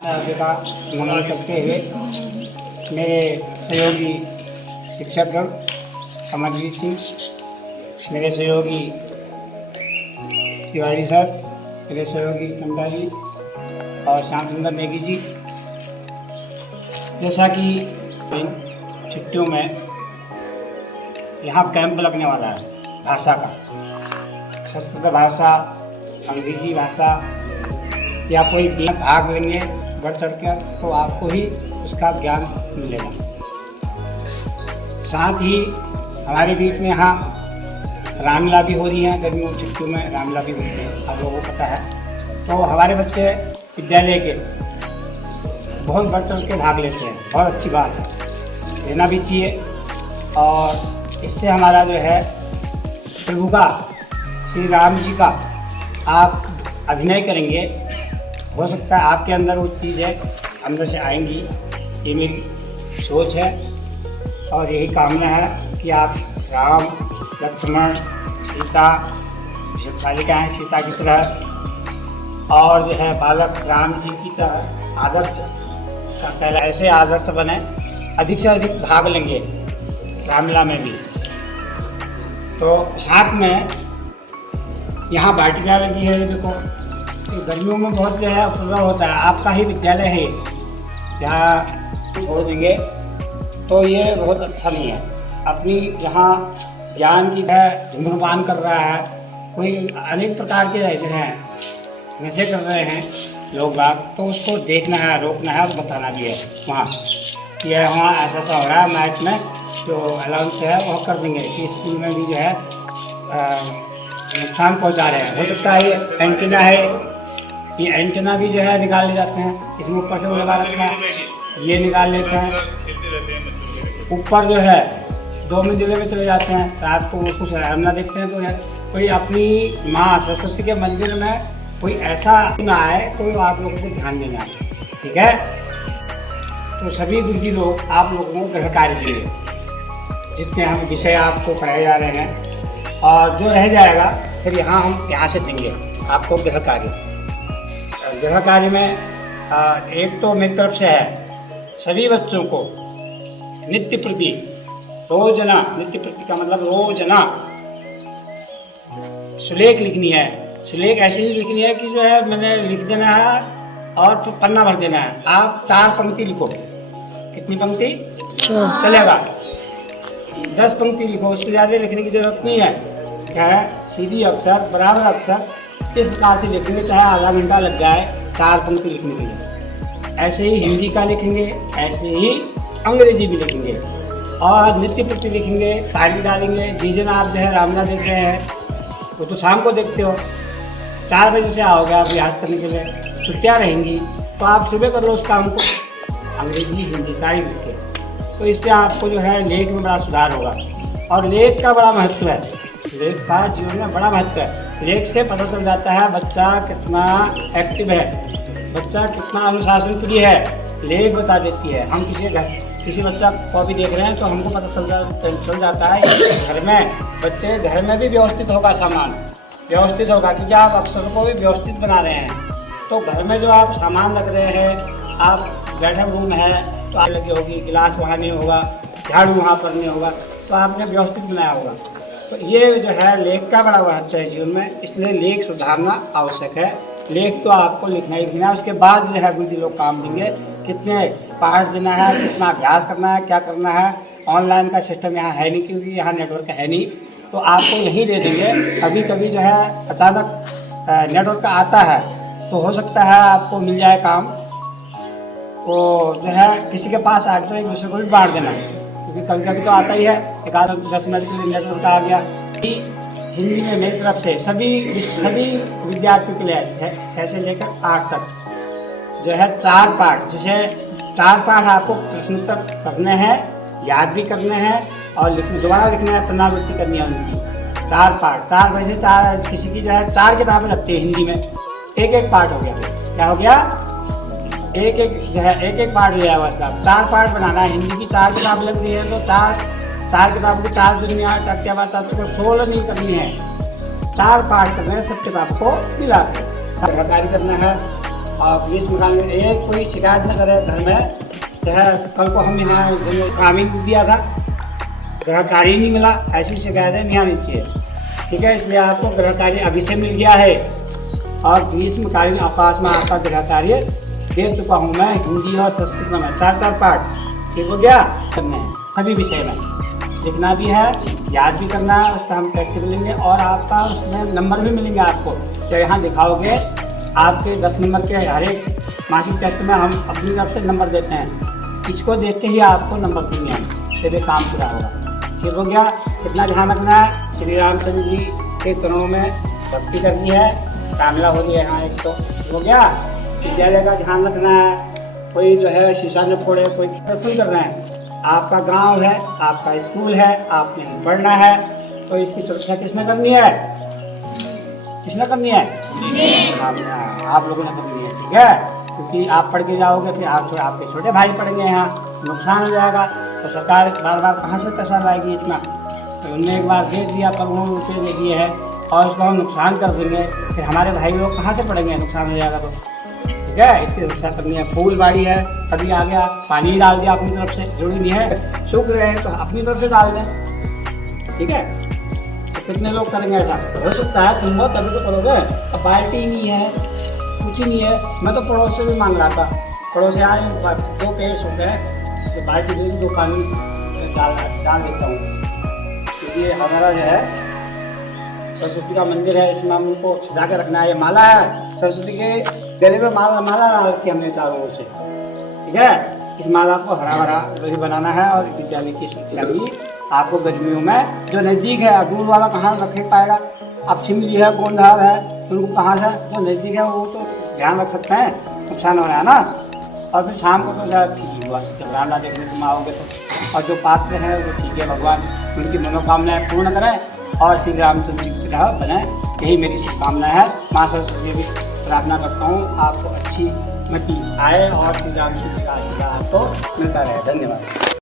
आगे का मनन करते हुए मेरे सहयोगी शिक्षकगण अमरजीत सिंह, मेरे सहयोगी तिवारी सर, मेरे सहयोगी चंदा जी और श्याम सुंदर नेगी जी। जैसा कि इन छुट्टियों में यहाँ कैंप लगने वाला है भाषा का, संस्कृत भाषा, अंग्रेजी भाषा या कोई भाग लेंगे बढ़ चढ़ कर तो आपको ही उसका ज्ञान मिलेगा। साथ ही हमारे बीच में यहाँ रामलीला भी हो रही है, गर्मियों की छुट्टियों में रामलीला भी होती है, आप लोगों को पता है। तो हमारे बच्चे विद्यालय के बहुत बढ़ चढ़ के भाग लेते हैं, बहुत अच्छी बात है, लेना भी चाहिए। और इससे हमारा जो है प्रभु का, श्री राम जी का आप अभिनय करेंगे, हो सकता है आपके अंदर वो चीज़ है अंदर से आएंगी, ये मेरी सोच है और यही कामना है कि आप राम, लक्ष्मण, सीता, बालिका हैं सीता की तरह और जो है बालक राम जी की तरह आदर्श का पहला ऐसे आदर्श बने, अधिक से अधिक भाग लेंगे रामलीला में भी। तो साथ में यहाँ बाटिका लगी है, देखो गर्मियों में बहुत जो है अपूर्वा होता है, आपका ही विद्यालय है, जहाँ छोड़ देंगे तो ये बहुत अच्छा नहीं है। अपनी जहाँ ज्ञान की है धूम्रपान कर रहा है, कोई अनेक प्रकार के जो हैं नशे कर रहे हैं लोग बाग, तो उसको देखना है, रोकना है और बताना भी है वहाँ कि वहाँ ऐसा ऐसा हो रहा है, मैच में जो अलाउंस है वह कर देंगे कि स्कूल में भी जो है नुकसान पहुँचा रहे हैं। हो सकता है ये एंटीना है, ये एंटीना भी जो है निकाल ले जाते हैं, इसमें ऊपर से वो लगा रखा है, ये निकाल लेते हैं। ऊपर जो है 2 मंजिले में चले जाते हैं, रात को वो कुछ रामलीला देखते हैं। तो है कोई अपनी माँ सरस्वती के मंदिर में कोई ऐसा ना आए, कोई आप लोगों को ध्यान देना है, ठीक है। तो सभी गुरुजी लोग आप लोगों को गृह कार्य दिए, जितने हम विषय आपको पढ़ाए जा रहे हैं, और जो रह जाएगा फिर हम यहाँ से देंगे आपको गृह कार्य। गृह कार्य में एक तो मेरी तरफ से है सभी बच्चों को नित्य प्रति रोजना, नित्य प्रति का मतलब रोजना सुलेख लिखनी है। सुलेख ऐसी ही लिखनी है कि जो है मैंने लिख देना है और फिर पन्ना भर देना है। आप 4 पंक्ति लिखो, कितनी पंक्ति चलेगा, 10 पंक्ति लिखो, उससे ज़्यादा लिखने की जरूरत नहीं है। क्या है, सीधी अक्षर बराबर अक्षर इस प्रकार से लिखेंगे, चाहे आधा घंटा लग जाए 4 पंक्ति लिखने के लिए। ऐसे ही हिंदी का लिखेंगे, ऐसे ही अंग्रेजी भी लिखेंगे और नित्य प्रति लिखेंगे, ताली डालेंगे। जिस दिन आप जो है रामलीला देख रहे हैं वो तो शाम को देखते हो, 4 बजे से आओगे आप रियाज करने के लिए, छुट्टियाँ रहेंगी तो आप सुबह कर लो उस काम को, अंग्रेजी हिंदी सारी लिख के। तो इससे आपको जो है लेख में बड़ा सुधार होगा। और लेख का बड़ा महत्व है, लेख का जीवन में बड़ा महत्व है। लेख से पता चल जाता है बच्चा कितना एक्टिव है, बच्चा कितना अनुशासन प्रिय है, लेख बता देती है। हम किसी बच्चा को भी देख रहे हैं तो हमको पता चल जाता है कि घर में बच्चे घर में भी व्यवस्थित होगा, सामान व्यवस्थित होगा, क्योंकि आप अक्षरों को भी व्यवस्थित बना रहे हैं। तो घर में जो आप सामान रख रहे हैं, आप बैठक रूम है तो आग लगी होगी, गिलास वहाँ नहीं होगा, झाड़ू वहाँ पर नहीं होगा, तो आपने व्यवस्थित बनाया होगा। तो ये जो है लेख का बड़ा महत्व है जीवन में, इसलिए लेख सुधारना आवश्यक है। लेख तो आपको लिखना ही लिखना है, उसके बाद जो है गुरुजी लोग काम देंगे, कितने पाठ देना है, कितना अभ्यास करना है, क्या करना है। ऑनलाइन का सिस्टम यहाँ है नहीं, क्योंकि यहाँ नेटवर्क है नहीं, तो आपको यही दे देंगे। कभी कभी जो है अचानक नेटवर्क आता है तो हो सकता है आपको मिल जाए काम, तो जो है किसी के पास आके तो एक दूसरे को भी बांट देना है, क्योंकि कभी कभी तो आता ही है, 10 मिनट के लिए नेटवर्क आ गया। हिंदी में मेरी तरफ से सभी विद्यार्थियों के लिए 6 से लेकर 8 तक जो है 4 पाठ, जैसे 4 पाठ आपको प्रश्नोत्तर करने हैं, याद भी करने हैं और दोबारा लिखना है, पुनरावृत्ति करनी है उनकी। 4 पाठ, 4 बजे 4, किसी की जो है 4 किताबें लगती है हिंदी में, एक पाठ हो गया। क्या हो गया, एक पाठ हो गया। बस आप 4 पाठ बनाना है, हिंदी की 4 किताबें लग रही है तो 4 किताबों की 4 दुनिया क्या बात, आपको 16 नहीं करनी है, 4 पाठ करने हैं सब किताब को मिला के। कार्य करना है और ग्रीष्म काल में एक कोई शिकायत न करे घर में। चाहे कल को हम यहाँ कामिन दिया था, गृह कार्य नहीं मिला, ऐसी शिकायतें नहीं आनी चाहिए। ठीक है, इसलिए आपको गृह कार्य अभी से मिल गया है और ग्रीष्मकालीन अवकाश में आपका गृह कार्य दे चुका हूँ मैं हिंदी और संस्कृत में 4 पाठ। ठीक हो गया, करने हैं सभी विषय में, लिखना भी है, याद भी करना है, उसका हम प्रैक्टिस मिलेंगे और आपका उसमें नंबर भी मिलेंगे आपको। तो यहाँ दिखाओगे आपके 10 नंबर के हर एक मासिक टेस्ट में हम अपनी तरफ से नंबर देते हैं, इसको देख के ही आपको नंबर देंगे हम, फिर काम पूरा होगा। ठीक हो गया, कितना ध्यान रखना है, श्री रामचंद्र जी के चरणों में भक्ति करनी है, कामला हो रही है यहाँ एक तो। हो गया, विद्यालय का ध्यान रखना है, कोई जो है शीशा न फोड़े, कोई दर्शन करना है। आपका गांव है, आपका स्कूल है, आपने पढ़ना है, तो इसकी सुरक्षा किसने करनी है? किसने करनी है? आप लोगों ने करनी है। ठीक है, क्योंकि आप पढ़ के जाओगे फिर आपके छोटे भाई पढ़ेंगे, यहाँ नुकसान हो जाएगा। तो सरकार बार बार कहाँ से पैसा लाएगी इतना? तो उनने एक बार दे दिया, करोड़ों रुपये दे दिए हैं और उसको हम नुकसान कर देंगे, फिर हमारे भाई लोग कहाँ से पढ़ेंगे? नुकसान हो जाएगा तो। ठीक है, इसकी रक्षा करनी है। फूल बाड़ी है, कभी आ गया पानी डाल दिया अपनी तरफ से, जरूरी नहीं है सूख रहे हैं तो अपनी तरफ से डाल दें। ठीक है, तो कितने लोग करेंगे ऐसा? हो सकता है संभव, तभी तो करोगे। अब बाल्टी नहीं है, कुछ नहीं है, मैं तो पड़ोस से भी मांग रहा था, पड़ोस से आए 2 पेड़ सूख गए, तो बाल्टी दे 2 पानी डाल देता हूँ। क्योंकि ये हमारा जो है सरस्वती का मंदिर है, इसमें हम उनको सजा के रखना है। ये माला है, सरस्वती के गले में माला डाल रखी हमने चारों ओर से। ठीक है, इस माला को हरा भरा वही बनाना है और विद्यालय की शिक्षा भी आपको गर्मियों में जो नज़दीक है, दूर वाला कहाँ रख पाएगा? अब शिमली है, गोंधार है, उनको कहाँ से जो नज़दीक है वो तो ध्यान रख सकते हैं, नुकसान हो रहा है ना। और फिर शाम को तो शायद ठीक हुआ, जब रामला देखने तुम आओगे तो। और जो पात्र हैं वो ठीक है, भगवान उनकी मनोकामनाएं पूर्ण करें और श्री रामचंद्र जी की तरह बनाएं, यही मेरी शुभकामना है। माँ सरस्वती भी प्रार्थना करता हूँ आपको अच्छी मति आए और श्री रामचंद्र जी का आशीर्वाद आपको मिलता रहे। धन्यवाद।